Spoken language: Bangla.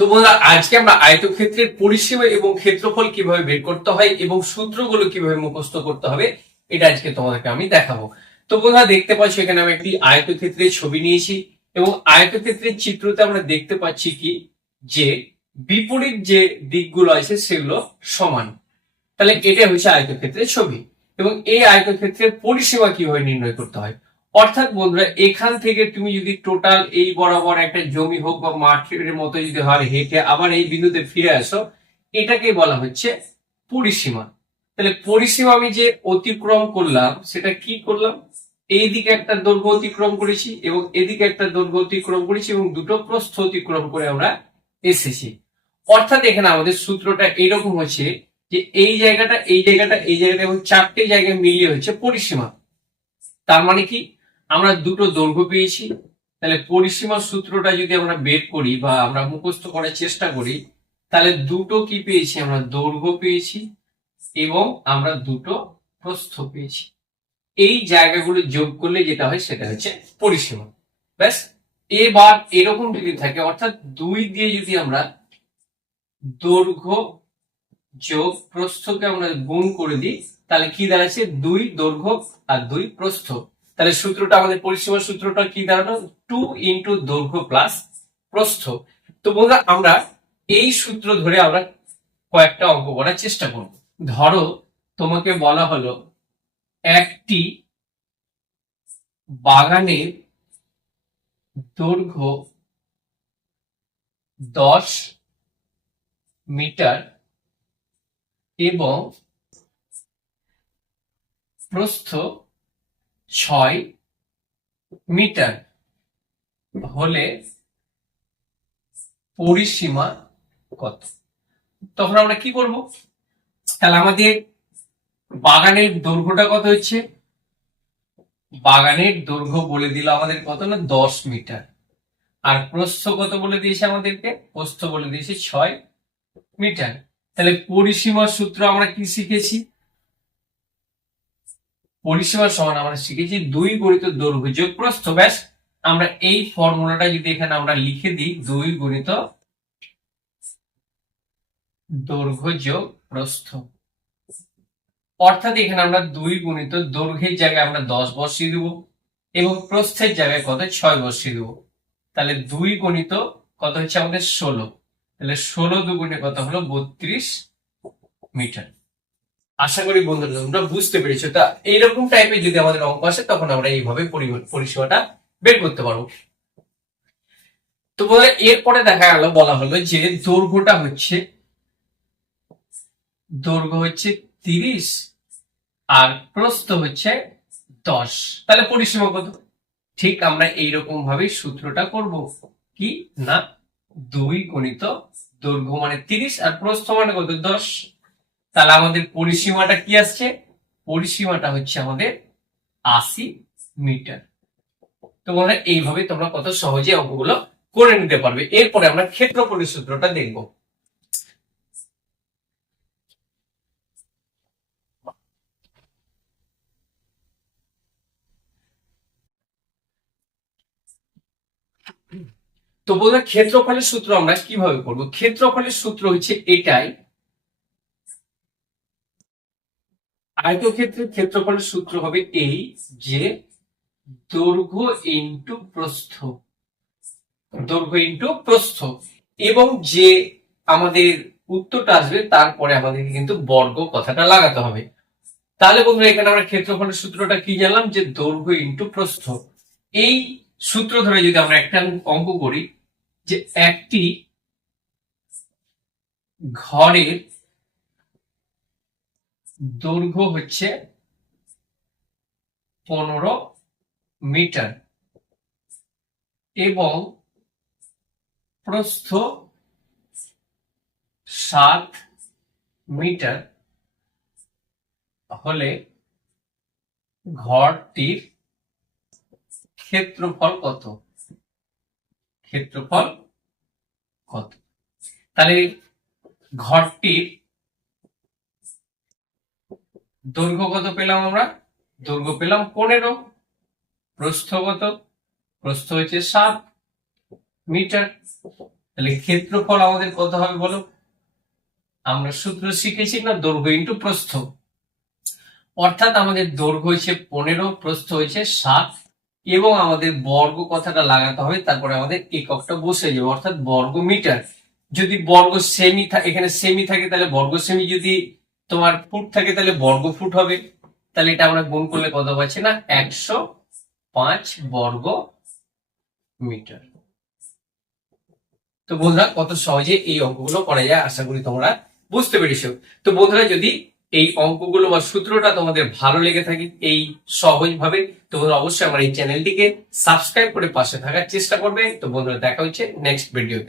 তো বন্ধুরা, আজকে আমরা আয়তক্ষেত্রের পরিসীমা এবং ক্ষেত্রফল কীভাবে বের করতে হয় এবং সূত্রগুলো কীভাবে মুখস্থ করতে হবে, এটা আজকে তোমাদেরকে আমি দেখাবো। তো বন্ধুরা, দেখতে পাচ্ছ এখানে আমি একটি আয়তক্ষেত্রের ছবি নিয়েছি এবং আয়তক্ষেত্রের চিত্রতে আমরা দেখতে পাচ্ছি কি? যে বিপরীত যে দিকগুলো আছে সেগুলো সমান। তাহলে এটা হচ্ছে আয়তক্ষেত্রের ছবি এবং এই আয়তক্ষেত্রের পরিসীমা কীভাবে নির্ণয় করতে হয়? অর্থাৎ বন্ধুরা, এখান থেকে তুমি যদি টোটাল এই বরাবর একটা জমি হোক বা মাঠের মতো যদি হয় হেঁটে আবার এই বিন্দুতে ফিরে আসো, এটাকে বলা হচ্ছে পরিসীমা। তাহলে পরিসীমা আমি যে অতিক্রম করলাম, সেটা কি করলাম? এইদিকে একটা দৈর্ঘ্য অতিক্রম করেছি এবং এদিকে একটা দৈর্ঘ্য অতিক্রম করেছি এবং দুটো প্রস্থ অতিক্রম করে আমরা এসেছি। অর্থাৎ এখানে আমাদের সূত্রটা এরকম হচ্ছে যে এই জায়গাটা এই জায়গাটা এই জায়গাটা এবং চারটে জায়গায় মিলিয়ে হচ্ছে পরিসীমা। তার মানে কি? আমরা দুটো দৈর্ঘ্য পেয়েছি। তাহলে পরিসীমার সূত্রটা যদি আমরা বের করি বা আমরা মুখস্থ করার চেষ্টা করি, তাহলে দুটো কি পেয়েছি? আমরা দৈর্ঘ্য পেয়েছি এবং আমরা দুটো প্রস্থ পেয়েছি। এই জায়গাগুলো যোগ করলে যেটা হয় সেটা হচ্ছে পরিসীমা। ব্যাস, এবার এরকম যদি থাকে, অর্থাৎ দুই দিয়ে যদি আমরা দৈর্ঘ্য যোগ প্রস্থকে আমরা গুণ করে দিই, তাহলে কি দাঁড়াচ্ছে? দুই দৈর্ঘ্য আর দুই প্রস্থ। তাহলে সূত্রটা, আমাদের পরিসীমার সূত্রটা কি দাঁড়ানো টু ইন্টু দৈর্ঘ্য প্লাস প্রস্থ। তো বন্ধুরা, আমরা এই সূত্র ধরে আমরা কয়েকটা অঙ্ক করার চেষ্টা করব। ধরো, তোমাকে বলা হলো একটি বাগানের দৈর্ঘ্য দশ মিটার এবং প্রস্থ ছয় মিটার হলে পরিসীমা কত? তখন আমরা কি করব? তাহলে আমাদের বাগানের দৈর্ঘ্যটা কত হচ্ছে? বাগানের দৈর্ঘ্য বলে দিল আমাদের কত না? দশ মিটার। আর প্রস্থ কত বলে দিয়েছে আমাদেরকে? প্রস্থ বলে দিয়েছে ছয় মিটার। তাহলে পরিসীমার সূত্র আমরা কি শিখেছি? পরিসীমার সমান আমরা শিখেছি দুই গণিত দৈর্ঘ্য যোগ প্রস্থ। ব্যাস, আমরা এই ফর্মুলাটা যদি এখানে আমরা লিখে দিই, দুই গণিত দৈর্ঘ্য যোগ প্রস্থ। অর্থাৎ এখানে আমরা দুই গুণিত দৈর্ঘ্যের জায়গায় আমরা দশ বসিয়ে দেবো এবং প্রস্থের জায়গায় কত? ছয় বসিয়ে দেবো। তাহলে দুই গণিত কত হচ্ছে? আমাদের ষোলো। তাহলে ষোলো দুগুণে কত হলো? বত্রিশ মিটার। আশা করি বন্ধুরা তোমরা বুঝতে পেরেছ। তা এইরকম টাইপের যদি আমাদের অঙ্ক আসে, তখন আমরা এইভাবে পরিষেবাটা বের করতে পারব। তো বন্ধুরা, এরপরে দেখা গেল, বলা হলো যে দৈর্ঘ্যটা হচ্ছে, দৈর্ঘ্য হচ্ছে তিরিশ আর প্রস্থ হচ্ছে দশ। তাহলে পরিসীমা কত? ঠিক আমরা এইরকম ভাবে সূত্রটা করব। কি? না, দুই গণিত দৈর্ঘ্য মানে তিরিশ আর প্রস্থ মানে কত? দশ। তাহলে আমাদের পরিসীমাটা কি আসছে? পরিসীমাটা হচ্ছে আমাদের আশি মিটার। তো বন্ধুরা, এইভাবে তোমরা কত সহজে অঙ্কগুলো করে নিতে পারবে। এরপরে আমরা ক্ষেত্রফলের সূত্রটা দেখব। তো বন্ধুরা, ক্ষেত্রফলের সূত্র আমরা কীভাবে করব? ক্ষেত্রফলের সূত্র হচ্ছে এটাই। আয়তক্ষেত্রের ক্ষেত্রফলের সূত্র হবে এই যে দৈর্ঘ্য ইন্টু প্রস্থ। দৈর্ঘ্য ইন্টু প্রস্থ। এবং যে আমাদের উত্তরটা আসবে, তারপরে আমাদেরকে কিন্তু বর্গ কথাটা লাগাতে হবে। তাহলে বন্ধুরা, এখানে আমরা ক্ষেত্রফলের সূত্রটা কি জানলাম? যে দৈর্ঘ্য ইন্টু প্রস্থ। এই সূত্র ধরে যদি আমরা একটা অঙ্ক করি, যে একটি ঘরের দৈর্ঘ্য হচ্ছে পনেরো মিটার। এবং প্রস্থ সাত মিটার হলে ঘরটির ক্ষেত্রফল কত? ক্ষেত্রফল কত? তাহলে ঘরটির দৈর্ঘ্য কত পেলাম আমরা? দৈর্ঘ্য পেলাম পনেরো। প্রস্থ কত প্রস্থ হচ্ছে সাত মিটার। তাহলে ক্ষেত্রফল আমাদের কত হবে বলো? আমরা সূত্র শিখেছি না, দৈর্ঘ্য ইন্টু প্রস্থ। অর্থাৎ আমাদের দৈর্ঘ্য হয়েছে পনেরো, প্রস্থ হয়েছে সাত, এবং আমাদের বর্গ কথাটা লাগাতে হবে, তারপরে আমাদের এককটা বসে যাবে, অর্থাৎ বর্গ মিটার। যদি বর্গ সেমি এখানে সেমি থাকে, তাহলে বর্গ সেমি যদি তোমার ফুট থাকে তাহলে বর্গ ফুট হবে। তাহলে এটা আমরা গুণ করলে কত পাচ্ছি না? একশো পাঁচ বর্গ মিটার তো বন্ধুরা, কত সহজে এই অঙ্কগুলো করা যায় আশা করি তোমরা বুঝতে পেরেছ। তো বন্ধুরা, যদি এই অঙ্কগুলো বা সূত্রটা তোমাদের ভালো লেগে থাকে, এই সহজ ভাবে তো বন্ধুরা অবশ্যই আমার এই চ্যানেলটিকে সাবস্ক্রাইব করে পাশে থাকার চেষ্টা করবে। তো বন্ধুরা, দেখা হচ্ছে নেক্সট ভিডিওতে